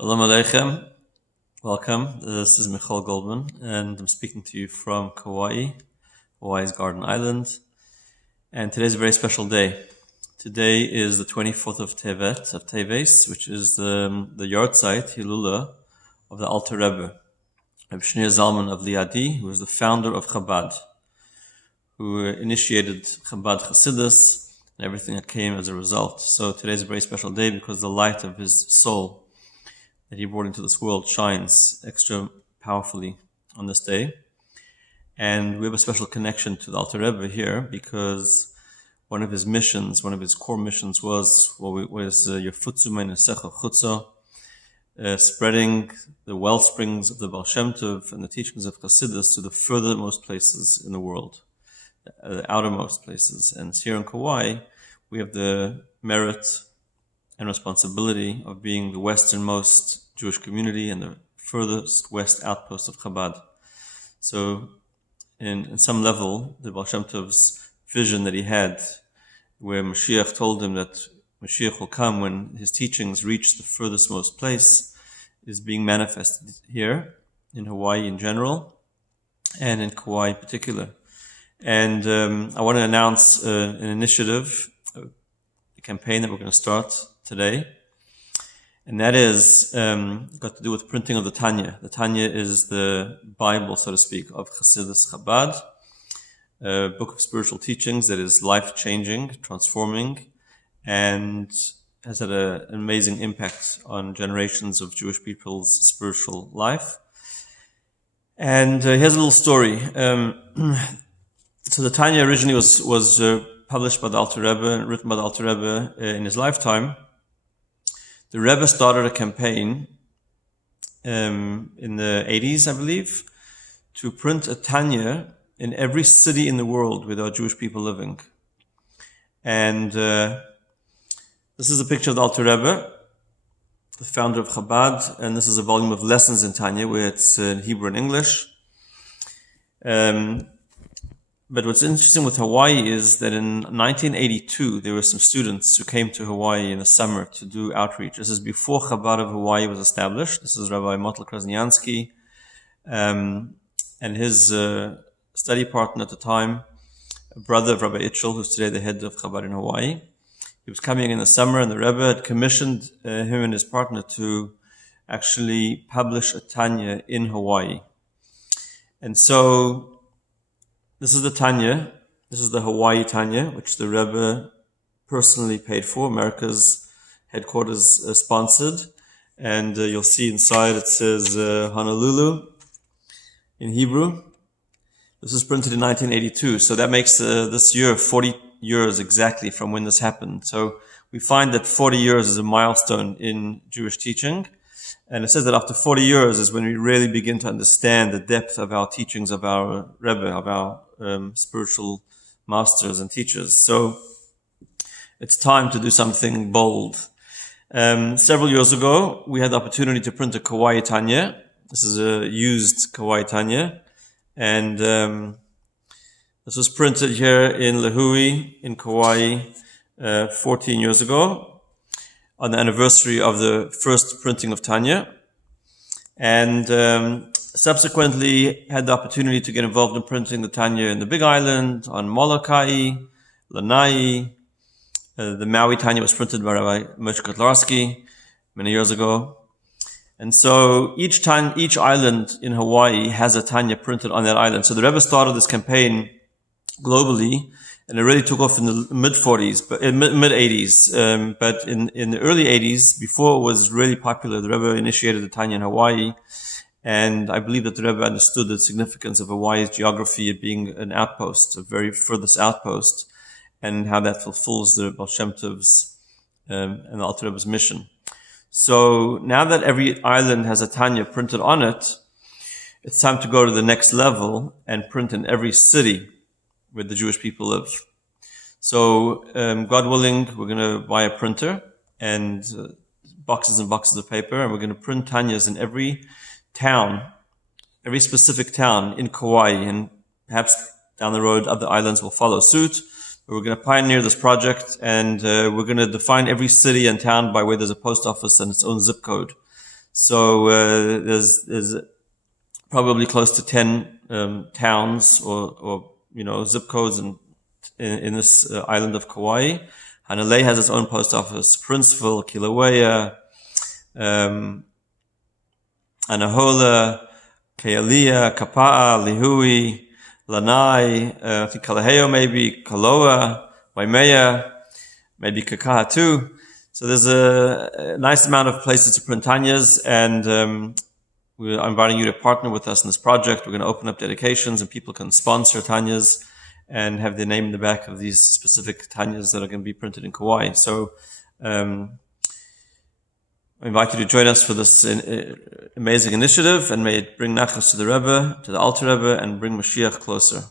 Shalom Aleichem. Welcome. This is Michal Goldman, and I'm speaking to you from Kauai, Hawaii's Garden Island. And today's a very special day. Today is the 24th of Teves, which is the Yortzeit, Hilula, of the Alter Rebbe, Rebbe Shneir Zalman of Liadi, who was the founder of Chabad, who initiated Chabad Chassidus and everything that came as a result. So today's a very special day because the light of his soul that he brought into this world shines extra powerfully on this day. And we have a special connection to the Alter Rebbe here because one of his missions, one of his core missions was Yefutzu Me'nesecha Chutza, spreading the well springs of the Baal Shem Tov and the teachings of Chassidus to the furthermost places in the world, the outermost places. And here in Kauai, we have the merit and responsibility of being the westernmost Jewish community and the furthest west outpost of Chabad. So in some level, the Baal Shem Tov's vision that he had, where Mashiach told him that Mashiach will come when his teachings reach the furthest most place, is being manifested here in Hawaii in general and in Kauai in particular. And I want to announce an initiative, a campaign that we're going to start today, and that is got to do with printing of the Tanya. The Tanya is the Bible, so to speak, of Chassidus Chabad, a book of spiritual teachings that is life-changing, transforming, and has had an amazing impact on generations of Jewish people's spiritual life. And here's a little story. So the Tanya originally was published by the Alter Rebbe, written by the Alter Rebbe in his lifetime. The Rebbe started a campaign in the 80s, I believe, to print a Tanya in every city in the world where there are Jewish people living. And this is a picture of the Alter Rebbe, the founder of Chabad, and this is a volume of lessons in Tanya where it's in Hebrew and English. But what's interesting with Hawaii is that in 1982, there were some students who came to Hawaii in the summer to do outreach. This is before Chabad of Hawaii was established. This is Rabbi Motel Krasniansky, and his study partner at the time, a brother of Rabbi Itchel, who's today the head of Chabad in Hawaii. He was coming in the summer, and the Rebbe had commissioned him and his partner to actually publish a Tanya in Hawaii. And so this is the Tanya. This is the Hawaii Tanya, which the Rebbe personally paid for. America's headquarters sponsored. And you'll see inside it says Honolulu in Hebrew. This was printed in 1982. So that makes this year 40 years exactly from when this happened. So we find that 40 years is a milestone in Jewish teaching. And it says that after 40 years is when we really begin to understand the depth of our teachings of our Rebbe, of our spiritual masters and teachers. So it's time to do something bold. Several years ago, we had the opportunity to print a Kauai Tanya. This is a used Kauai Tanya. And this was printed here in Lehui, in Kauai, 14 years ago, on the anniversary of the first printing of Tanya. And subsequently had the opportunity to get involved in printing the Tanya in the Big Island, on Molokai, Lanai. The Maui Tanya was printed by Rabbi Moshe Kotlarski many years ago. And so each island in Hawaii has a Tanya printed on that island. So the Rebbe started this campaign globally, and it really took off in the mid-40s, but in mid-80s. But in the early 80s, before it was really popular, the Rebbe initiated the Tanya in Hawaii. And I believe that the Rebbe understood the significance of Hawaii's geography, it being an outpost, a very furthest outpost, and how that fulfills the Baal Shem Tov's and the Alter Rebbe's mission. So now that every island has a Tanya printed on it, it's time to go to the next level and print in every city where the Jewish people live. So, God willing, we're going to buy a printer and boxes and boxes of paper, and we're going to print Tanyas in every town, every specific town in Kauai, and perhaps down the road other islands will follow suit. We're going to pioneer this project, and we're going to define every city and town by where there's a post office and its own zip code. So there's probably close to 10 towns or zip codes in this island of Kauai. Hanalei has its own post office. Princeville, Kilauea, Anahola, Kealia, Kapa'a, Lihui, Lanai, I think Kalaheo maybe, Kaloa, Waimea, maybe Kakaha too. So there's a nice amount of places to print Tanyas, and we're inviting you to partner with us in this project. We're going to open up dedications, and people can sponsor Tanyas and have their name in the back of these specific Tanyas that are going to be printed in Kauai. So I invite you to join us for this amazing initiative, and may it bring nachas to the Rebbe, to the Alter Rebbe, and bring Mashiach closer.